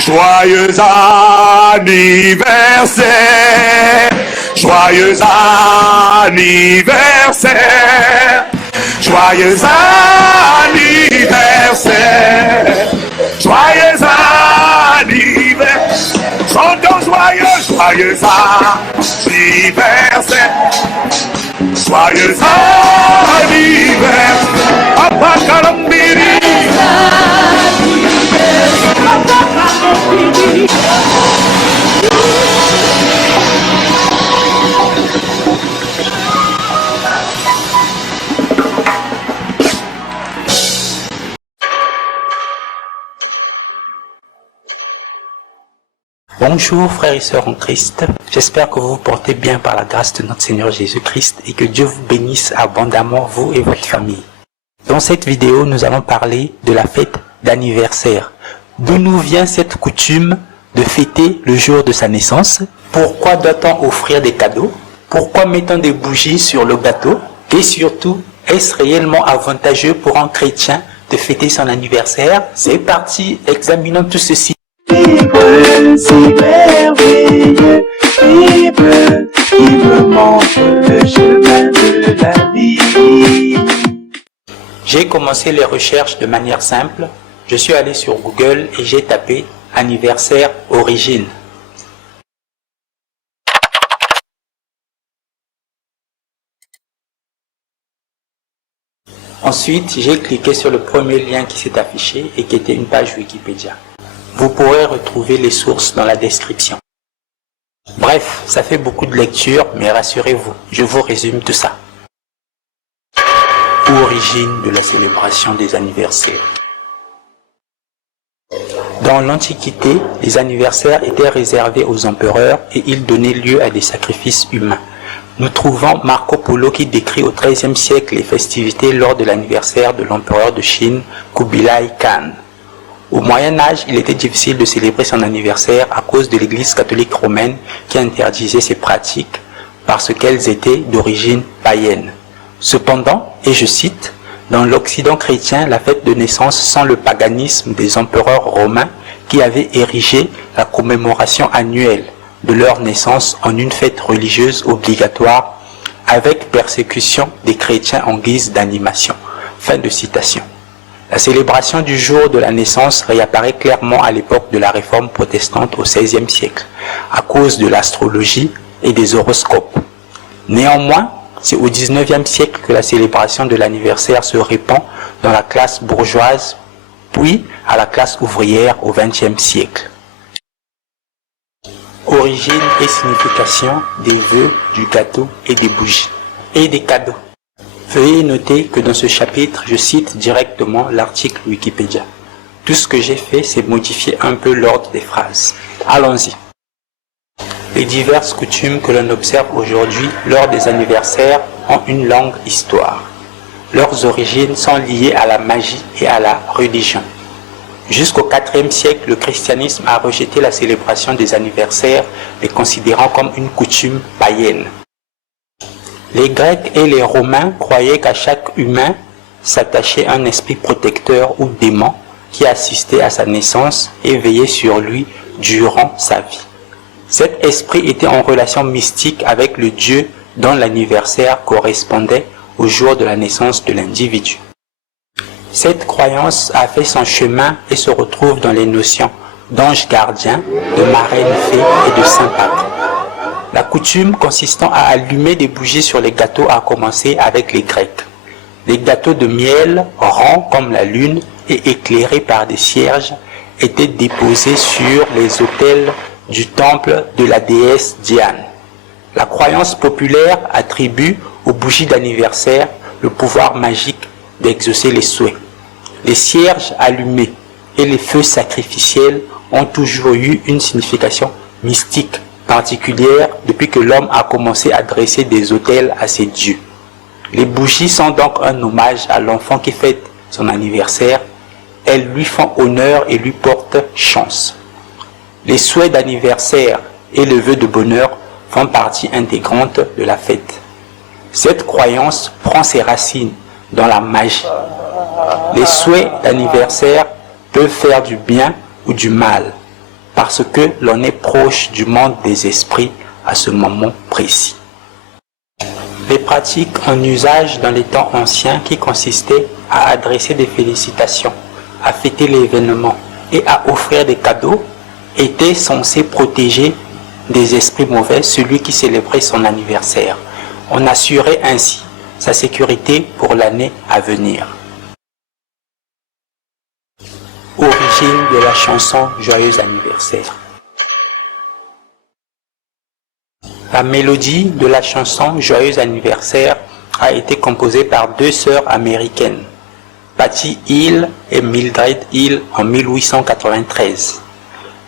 Joyeux anniversaire, joyeux anniversaire, joyeux anniversaire, joyeux anniversaire. Chantons joyeux, joyeux anniversaire, joyeux anniversaire. Papa Kalambiri. Bonjour frères et sœurs en Christ, j'espère que vous vous portez bien par la grâce de notre Seigneur Jésus-Christ et que Dieu vous bénisse abondamment, vous et votre famille. Dans cette vidéo, nous allons parler de la fête d'anniversaire. D'où nous vient cette coutume de fêter le jour de sa naissance? Pourquoi doit-on offrir des cadeaux? Pourquoi met-on des bougies sur le gâteau? Et surtout, est-ce réellement avantageux pour un chrétien de fêter son anniversaire? C'est parti, examinons tout ceci. Bible, si merveilleux, Bible, qui me montre le chemin de la vie. J'ai commencé les recherches de manière simple. Je suis allé sur Google et j'ai tapé anniversaire origine. Ensuite, j'ai cliqué sur le premier lien qui s'est affiché et qui était une page Wikipédia. Vous pourrez retrouver les sources dans la description. Bref, ça fait beaucoup de lecture, mais rassurez-vous, je vous résume tout ça. Origine de la célébration des anniversaires. Dans l'Antiquité, les anniversaires étaient réservés aux empereurs et ils donnaient lieu à des sacrifices humains. Nous trouvons Marco Polo qui décrit au XIIIe siècle les festivités lors de l'anniversaire de l'empereur de Chine, Kubilai Khan. Au Moyen-Âge, il était difficile de célébrer son anniversaire à cause de l'Église catholique romaine qui interdisait ces pratiques parce qu'elles étaient d'origine païenne. Cependant, et je cite, « Dans l'Occident chrétien, la fête de naissance sent le paganisme des empereurs romains qui avaient érigé la commémoration annuelle de leur naissance en une fête religieuse obligatoire avec persécution des chrétiens en guise d'animation. » Fin de citation. La célébration du jour de la naissance réapparaît clairement à l'époque de la réforme protestante au XVIe siècle, à cause de l'astrologie et des horoscopes. Néanmoins, c'est au XIXe siècle que la célébration de l'anniversaire se répand dans la classe bourgeoise, puis à la classe ouvrière au XXe siècle. Origine et signification des vœux, du gâteau et des bougies, et des cadeaux. Veuillez noter que dans ce chapitre, je cite directement l'article Wikipédia. Tout ce que j'ai fait, c'est modifier un peu l'ordre des phrases. Allons-y. Les diverses coutumes que l'on observe aujourd'hui lors des anniversaires ont une longue histoire. Leurs origines sont liées à la magie et à la religion. Jusqu'au IVe siècle, le christianisme a rejeté la célébration des anniversaires, les considérant comme une coutume païenne. Les Grecs et les Romains croyaient qu'à chaque humain s'attachait un esprit protecteur ou démon qui assistait à sa naissance et veillait sur lui durant sa vie. Cet esprit était en relation mystique avec le Dieu dont l'anniversaire correspondait au jour de la naissance de l'individu. Cette croyance a fait son chemin et se retrouve dans les notions d'ange gardien, de marraine fée et de saint Patrick. La coutume consistant à allumer des bougies sur les gâteaux a commencé avec les Grecs. Les gâteaux de miel, ronds comme la lune et éclairés par des cierges, étaient déposés sur les autels du temple de la déesse Diane. La croyance populaire attribue aux bougies d'anniversaire le pouvoir magique d'exaucer les souhaits. Les cierges allumés et les feux sacrificiels ont toujours eu une signification mystique particulière depuis que l'homme a commencé à dresser des autels à ses dieux. Les bougies sont donc un hommage à l'enfant qui fête son anniversaire. Elles lui font honneur et lui portent chance. Les souhaits d'anniversaire et le vœu de bonheur font partie intégrante de la fête. Cette croyance prend ses racines dans la magie. Les souhaits d'anniversaire peuvent faire du bien ou du mal. parce que l'on est proche du monde des esprits à ce moment précis. Les pratiques en usage dans les temps anciens qui consistaient à adresser des félicitations, à fêter l'événement et à offrir des cadeaux étaient censées protéger des esprits mauvais celui qui célébrait son anniversaire. On assurait ainsi sa sécurité pour l'année à venir. Origine de la chanson Joyeux anniversaire. La mélodie de la chanson Joyeux anniversaire a été composée par deux sœurs américaines, Patty Hill et Mildred Hill, en 1893.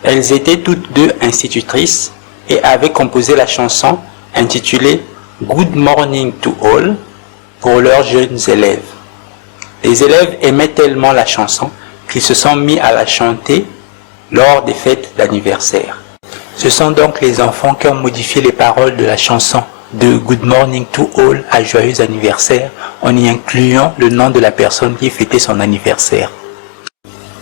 Elles étaient toutes deux institutrices et avaient composé la chanson intitulée Good Morning to All pour leurs jeunes élèves. Les élèves aimaient tellement la chanson qu'ils se sont mis à la chanter lors des fêtes d'anniversaire. Ce sont donc les enfants qui ont modifié les paroles de la chanson de Good Morning to All à Joyeux anniversaire en y incluant le nom de la personne qui fêtait son anniversaire.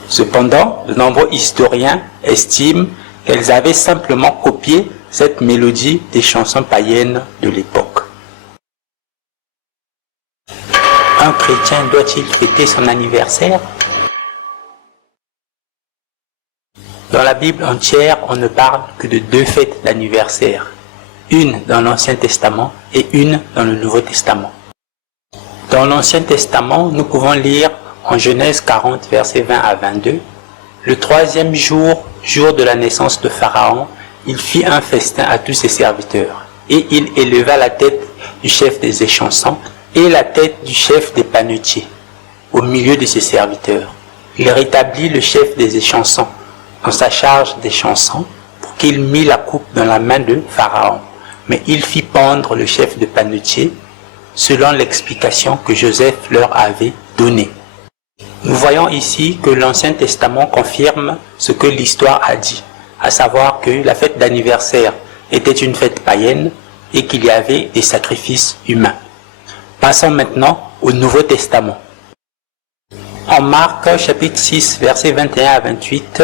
Cependant, de nombreux historiens estiment qu'elles avaient simplement copié cette mélodie des chansons païennes de l'époque. Un chrétien doit-il fêter son anniversaire? Dans la Bible entière, on ne parle que de deux fêtes d'anniversaire, une dans l'Ancien Testament et une dans le Nouveau Testament. Dans l'Ancien Testament, nous pouvons lire en Genèse 40, versets 20 à 22, « Le troisième jour, jour de la naissance de Pharaon, il fit un festin à tous ses serviteurs, et il éleva la tête du chef des échansons et la tête du chef des panetiers au milieu de ses serviteurs. Il rétablit le chef des échansons dans sa charge des chansons pour qu'il mit la coupe dans la main de Pharaon. Mais il fit pendre le chef de panetier selon l'explication que Joseph leur avait donnée. » Nous voyons ici que l'Ancien Testament confirme ce que l'histoire a dit, à savoir que la fête d'anniversaire était une fête païenne et qu'il y avait des sacrifices humains. Passons maintenant au Nouveau Testament. En Marc chapitre 6, versets 21 à 28,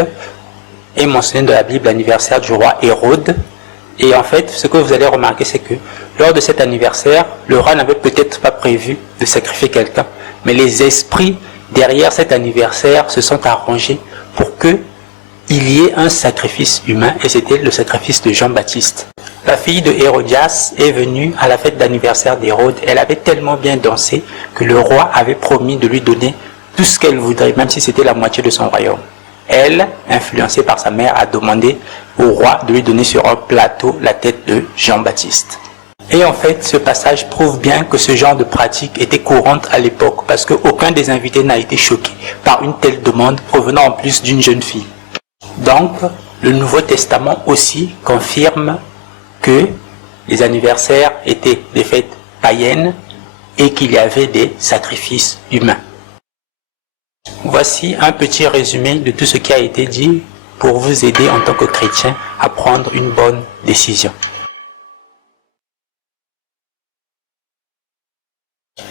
est mentionné dans la Bible l'anniversaire du roi Hérode. Et en fait, ce que vous allez remarquer, c'est que lors de cet anniversaire, le roi n'avait peut-être pas prévu de sacrifier quelqu'un, mais les esprits derrière cet anniversaire se sont arrangés pour qu'il y ait un sacrifice humain, et c'était le sacrifice de Jean-Baptiste. La fille de Hérodias est venue à la fête d'anniversaire d'Hérode. Elle avait tellement bien dansé que le roi avait promis de lui donner tout ce qu'elle voudrait, même si c'était la moitié de son royaume. Elle, influencée par sa mère, a demandé au roi de lui donner sur un plateau la tête de Jean-Baptiste. Et en fait, ce passage prouve bien que ce genre de pratique était courante à l'époque, parce qu'aucun des invités n'a été choqué par une telle demande provenant en plus d'une jeune fille. Donc, le Nouveau Testament aussi confirme que les anniversaires étaient des fêtes païennes et qu'il y avait des sacrifices humains. Voici un petit résumé de tout ce qui a été dit pour vous aider en tant que chrétien à prendre une bonne décision.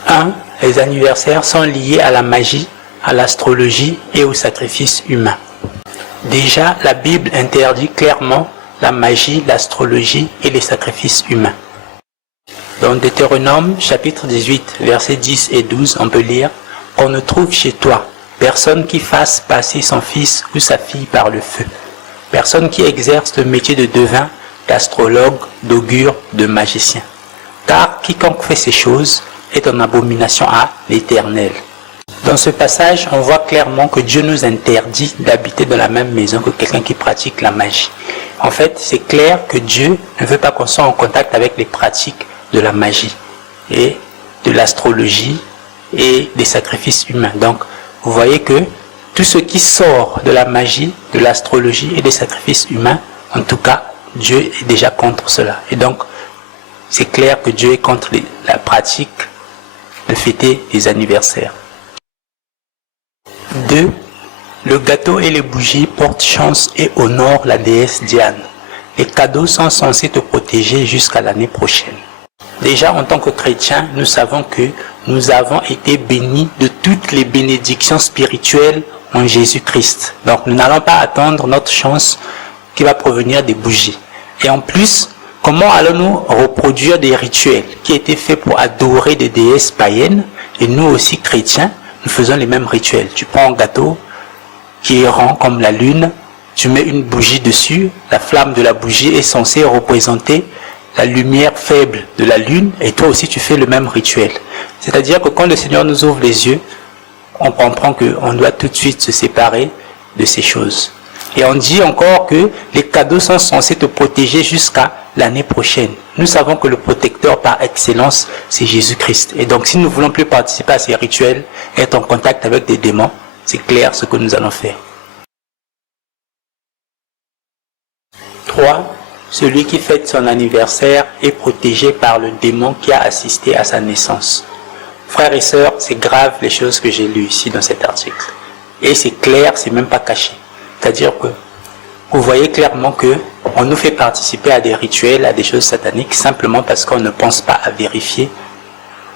1. Les anniversaires sont liés à la magie, à l'astrologie et au sacrifice humain. Déjà, la Bible interdit clairement la magie, l'astrologie et les sacrifices humains. Dans Deutéronome, chapitre 18, versets 10 et 12, on peut lire « On ne trouve chez toi personne qui fasse passer son fils ou sa fille par le feu, personne qui exerce le métier de devin, d'astrologue, d'augure, de magicien. Car quiconque fait ces choses est en abomination à l'Éternel. » Dans ce passage, on voit clairement que Dieu nous interdit d'habiter dans la même maison que quelqu'un qui pratique la magie. En fait, c'est clair que Dieu ne veut pas qu'on soit en contact avec les pratiques de la magie et de l'astrologie et des sacrifices humains. Donc, vous voyez que tout ce qui sort de la magie, de l'astrologie et des sacrifices humains, en tout cas, Dieu est déjà contre cela. Et donc, c'est clair que Dieu est contre la pratique de fêter les anniversaires. 2. Le gâteau et les bougies portent chance et honorent la déesse Diane. Les cadeaux sont censés te protéger jusqu'à l'année prochaine. Déjà, en tant que chrétiens, nous savons que nous avons été bénis de toutes les bénédictions spirituelles en Jésus-Christ. Donc, nous n'allons pas attendre notre chance qui va provenir des bougies. Et en plus, comment allons-nous reproduire des rituels qui étaient faits pour adorer des déesses païennes, et nous aussi chrétiens, nous faisons les mêmes rituels. Tu prends un gâteau qui est rond comme la lune, tu mets une bougie dessus, la flamme de la bougie est censée représenter la lumière faible de la lune, et toi aussi tu fais le même rituel. C'est-à-dire que quand le Seigneur nous ouvre les yeux, on comprend qu'on doit tout de suite se séparer de ces choses. Et on dit encore que les cadeaux sont censés te protéger jusqu'à l'année prochaine. Nous savons que le protecteur par excellence, c'est Jésus-Christ. Et donc si nous ne voulons plus participer à ces rituels, être en contact avec des démons, c'est clair ce que nous allons faire. 3. Celui qui fête son anniversaire est protégé par le démon qui a assisté à sa naissance. Frères et sœurs, c'est grave les choses que j'ai lues ici dans cet article. Et c'est clair, c'est même pas caché. C'est-à-dire que vous voyez clairement que on nous fait participer à des rituels, à des choses sataniques, simplement parce qu'on ne pense pas à vérifier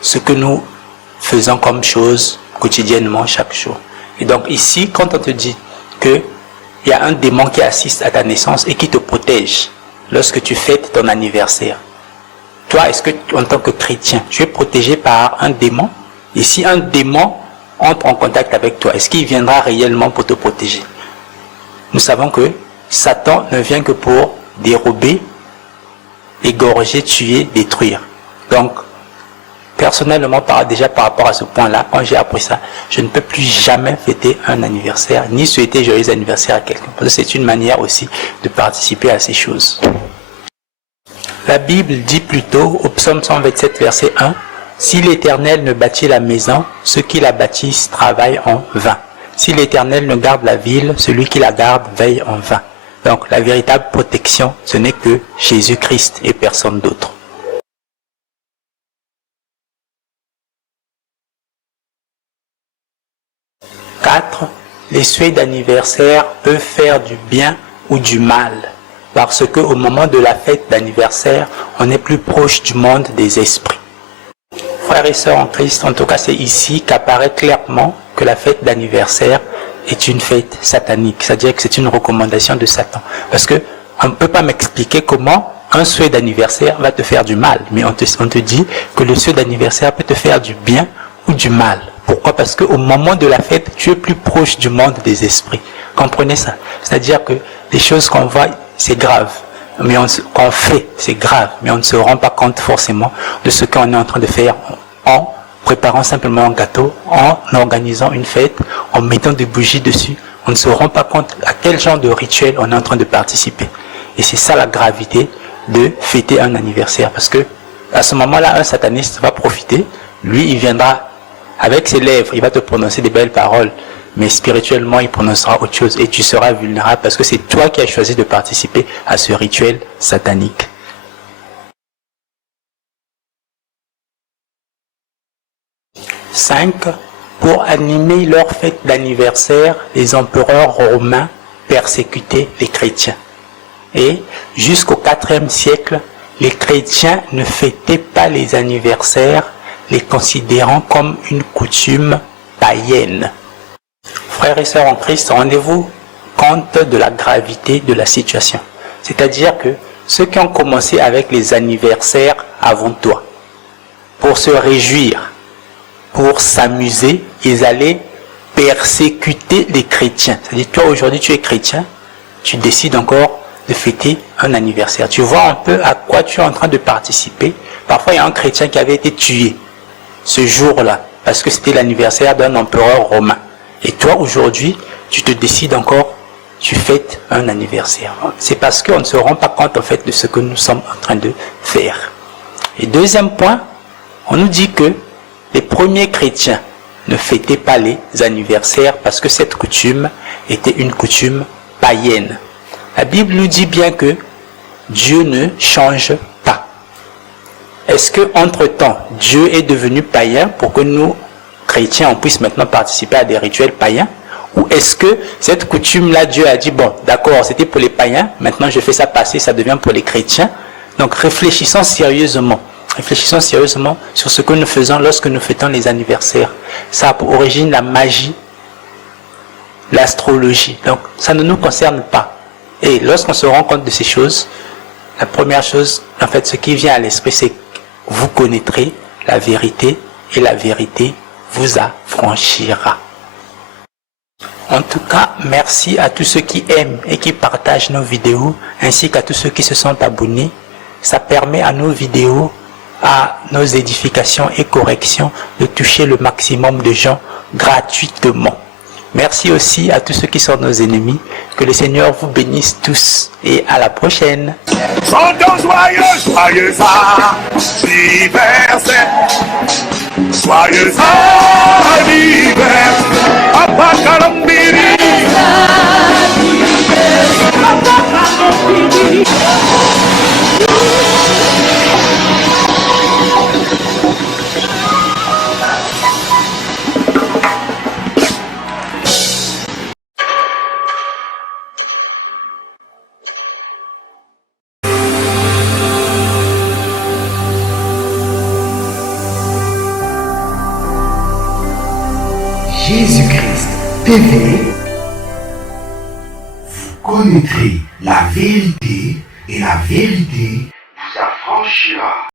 ce que nous faisons comme chose quotidiennement chaque jour. Et donc ici, quand on te dit qu'il y a un démon qui assiste à ta naissance et qui te protège lorsque tu fêtes ton anniversaire, toi, est-ce que en tant que chrétien, tu es protégé par un démon? Et si un démon entre en contact avec toi, est-ce qu'il viendra réellement pour te protéger? Nous savons que Satan ne vient que pour dérober, égorger, tuer, détruire. Donc, personnellement, déjà par rapport à ce point-là, quand j'ai appris ça, je ne peux plus jamais fêter un anniversaire, ni souhaiter joyeux anniversaire à quelqu'un. Parce que c'est une manière aussi de participer à ces choses. La Bible dit plutôt, au psaume 127, verset 1, « Si l'Éternel ne bâtit la maison, ceux qui la bâtissent travaillent en vain. Si l'Éternel ne garde la ville, celui qui la garde veille en vain. » Donc la véritable protection, ce n'est que Jésus-Christ et personne d'autre. « 4. Les souhaits d'anniversaire peuvent faire du bien ou du mal, parce qu'au moment de la fête d'anniversaire, on est plus proche du monde des esprits. » Frères et sœurs en Christ, en tout cas c'est ici qu'apparaît clairement que la fête d'anniversaire est une fête satanique, c'est-à-dire que c'est une recommandation de Satan. Parce que on ne peut pas m'expliquer comment un souhait d'anniversaire va te faire du mal, mais on te dit que le souhait d'anniversaire peut te faire du bien ou du mal. Pourquoi? Parce qu'au moment de la fête, tu es plus proche du monde des esprits. Comprenez ça? C'est-à-dire que les choses qu'on voit, c'est grave. Mais qu'on fait, c'est grave. Mais on ne se rend pas compte forcément de ce qu'on est en train de faire en préparant simplement un gâteau, en organisant une fête, en mettant des bougies dessus. On ne se rend pas compte à quel genre de rituel on est en train de participer. Et c'est ça la gravité de fêter un anniversaire. Parce que à ce moment-là, un sataniste va profiter. Lui, il viendra avec ses lèvres, il va te prononcer des belles paroles. Mais spirituellement, il prononcera autre chose. Et tu seras vulnérable parce que c'est toi qui as choisi de participer à ce rituel satanique. « 5. Pour animer leur fête d'anniversaire, les empereurs romains persécutaient les chrétiens. Et jusqu'au IVe siècle, les chrétiens ne fêtaient pas les anniversaires, les considérant comme une coutume païenne. Frères et sœurs en Christ, rendez-vous compte de la gravité de la situation. C'est-à-dire que ceux qui ont commencé avec les anniversaires avant toi, pour se réjouir, pour s'amuser, ils allaient persécuter les chrétiens. C'est-à-dire, toi aujourd'hui tu es chrétien, tu décides encore de fêter un anniversaire. Tu vois un peu à quoi tu es en train de participer. Parfois il y a un chrétien qui avait été tué ce jour-là, parce que c'était l'anniversaire d'un empereur romain. Et toi aujourd'hui, tu te décides encore, tu fêtes un anniversaire. C'est parce qu'on ne se rend pas compte en fait de ce que nous sommes en train de faire. Et deuxième point, on nous dit que les premiers chrétiens ne fêtaient pas les anniversaires parce que cette coutume était une coutume païenne. La Bible nous dit bien que Dieu ne change pas. Est-ce que entre-temps, Dieu est devenu païen pour que nous, chrétiens, on puisse maintenant participer à des rituels païens? Ou est-ce que cette coutume-là, Dieu a dit, bon, d'accord, c'était pour les païens, maintenant je fais ça passer, ça devient pour les chrétiens. Donc réfléchissons sérieusement sur ce que nous faisons lorsque nous fêtons les anniversaires. Ça a pour origine la magie, l'astrologie. Donc ça ne nous concerne pas. Et lorsqu'on se rend compte de ces choses, la première chose, en fait, ce qui vient à l'esprit, c'est que vous connaîtrez la vérité et la vérité vous affranchira. En tout cas, merci à tous ceux qui aiment et qui partagent nos vidéos, ainsi qu'à tous ceux qui se sont abonnés. Ça permet à nos vidéos, à nos édifications et corrections de toucher le maximum de gens gratuitement. Merci aussi à tous ceux qui sont nos ennemis. Que le Seigneur vous bénisse tous et à la prochaine. Chantons joyeux, joyeux anniversaire. Joyeux anniversaire. Papa Kalambiri. Jésus-Christ TV, vous connaîtrez la vérité et la vérité vous affranchira.